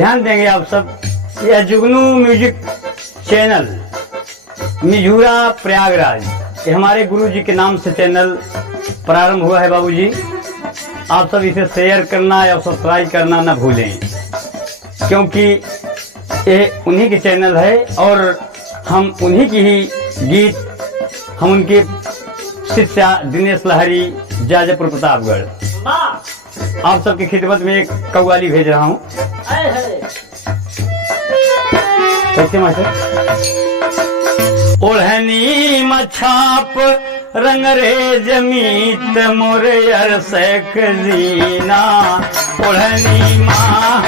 ध्यान देंगे आप सब। यह जुगनू म्यूजिक चैनल मिझूरा प्रयागराज, ये हमारे गुरु जी के नाम से चैनल प्रारंभ हुआ है बाबूजी। आप सब इसे शेयर करना या सब्सक्राइब करना ना भूलें, क्योंकि ये उन्हीं के चैनल है और हम उन्हीं की ही गीत, हम उनके शिष्य दिनेश लहरी, जाजपुर प्रतापगढ़, आप सबकी खिदमत में एक कव्वाली भेज रहा हूँ। कैसे मास्टर? ओढ़नी मछाप रंगरेज मीत मोरयर सेक जीना, ओढ़नी माँ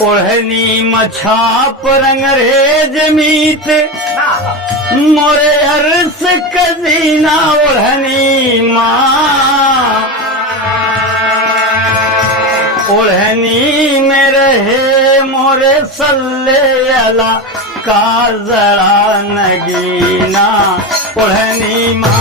ओढ़नी मछाप रंगरेज मीत मोरे अरस कजीना, ओढ़नी माँ ओढ़नी में रहे मोरे सल्ले अला का जरा नगीना, ओढ़नी माँ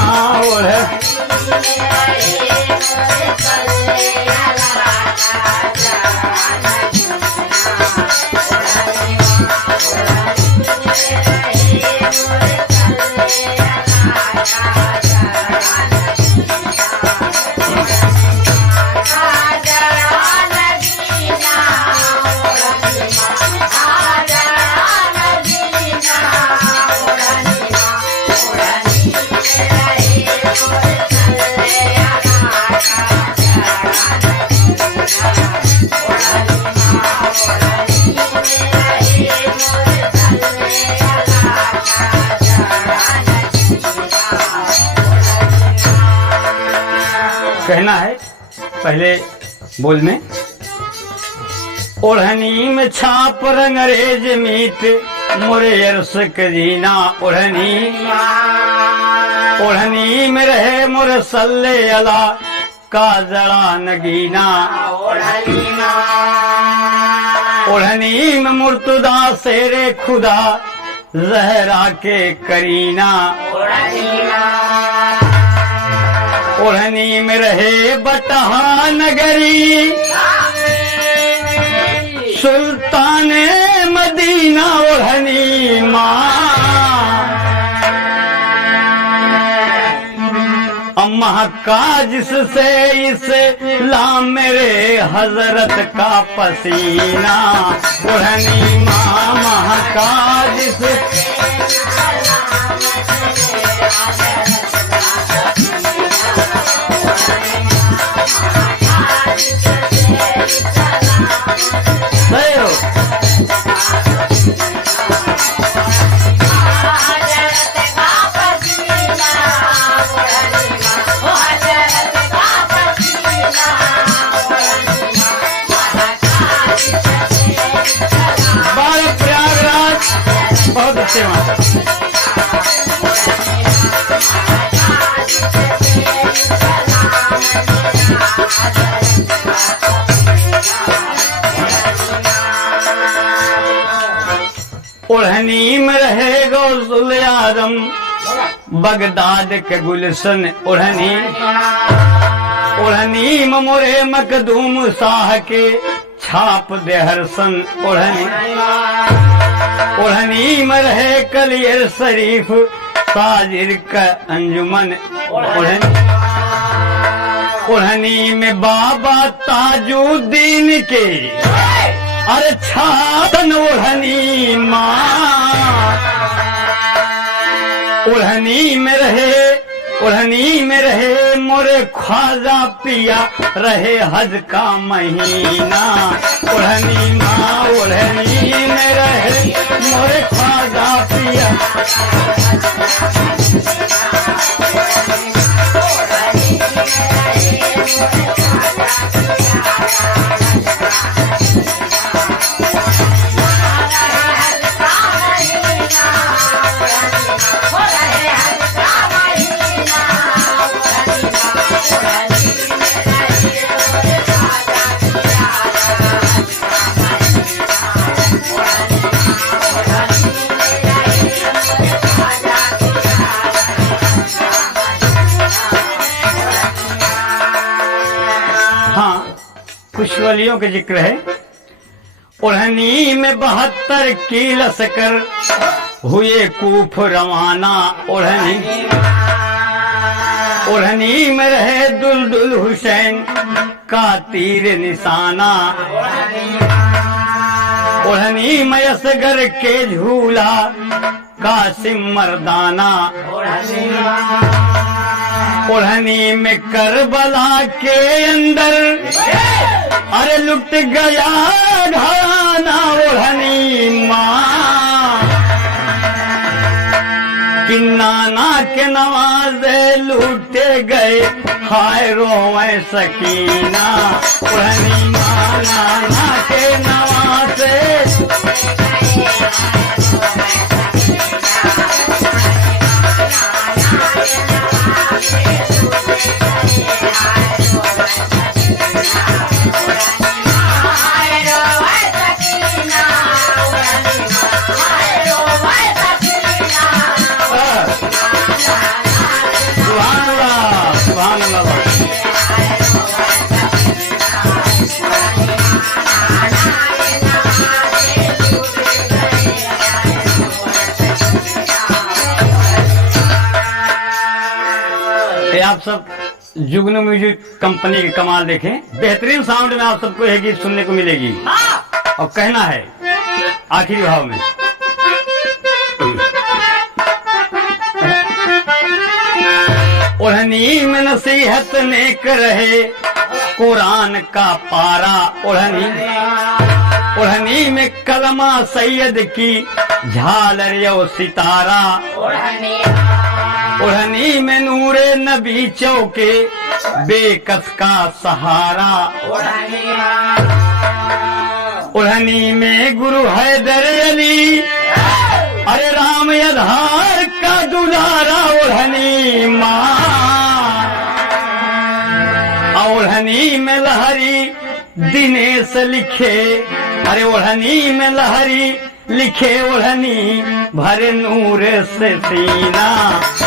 कहना है पहले बोल में। ओढ़नी में छाप रंगरेज मीत मोरे अरस कजीना, ओढ़नी में रहे मोरे सल्ले अला का जड़ा नगीना, ओढ़नी में मुर्तुदा शेरे खुदा जहरा के करीना, ओढ़नी में रहे बटहा नगरी सुल्तान मदीना, ओढ़नी माँ अम्मा का जिससे इस्लाम मेरे हजरत का पसीना, ओढ़नी माँ महका जिस प्रयागराज बहुत अच्छे माता। ओढ़नी में रहे गौसुल आजम बगदाद के गुलशन, ओढ़नी में मोरे मखदूम शाह के छाप दे हरसन, ओढ़नी में रहे कलियर शरीफ ताजिर का अंजुमन, ओढ़नी में बाबा ताजुद्दीन के अरे छातन, ओढ़नी माँ ओढ़नी में रहे मोरे ख्वाजा पिया रहे हज का महीना, ओढ़नी माँ ओढ़नी में रहे मोरे ख्वाजा पिया, पुष्पवलियों के जिक्र है। ओढ़नी में 72 की लश्कर हुए कूफ रवाना। ओढ़नी में रहे दुलदुल हुसैन का तीर निशाना। ओढ़नी में असगर के झूला कासिम मर्दाना। ओढ़नी में करबला के अंदर अरे लुट गया घराना। ओढ़नी माँ कि नाना के नवाजे लूटे गए हाय रोए सकीना। ओढ़नी माँ नाना के नवाजे आप सब जुगनू म्यूजिक कंपनी के कमाल देखें। बेहतरीन साउंड में आप सबको यह गीत सुनने को मिलेगी और कहना है आखिरी भाव में। ओढ़नी में नसीहत नेक रहे कुरान का पारा। ओढ़नी में कलमा सैयद की झालर यो सितारा। ओढ़नी में नूरे नबी चौके बेकस का सहारा। ओढ़नी में गुरु हैदर अली अरे राम आधार का दुलारा। ओढ़नी माँ ओढ़नी में लहरी दिनेश लिखे अरे ओढ़नी में लहरी लिखे। ओढ़नी भरे नूर से सीना।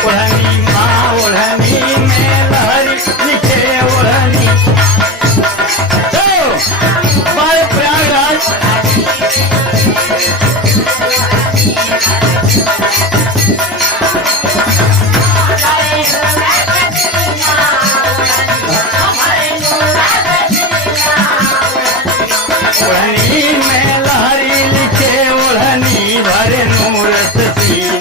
ओढ़नी माँ ओढ़नी में लहरी लिखे। ओढ़नी बाय प्रयागराज ओढ़नी में लहरी लिखे। ओढ़नी भरे नूर से सीना।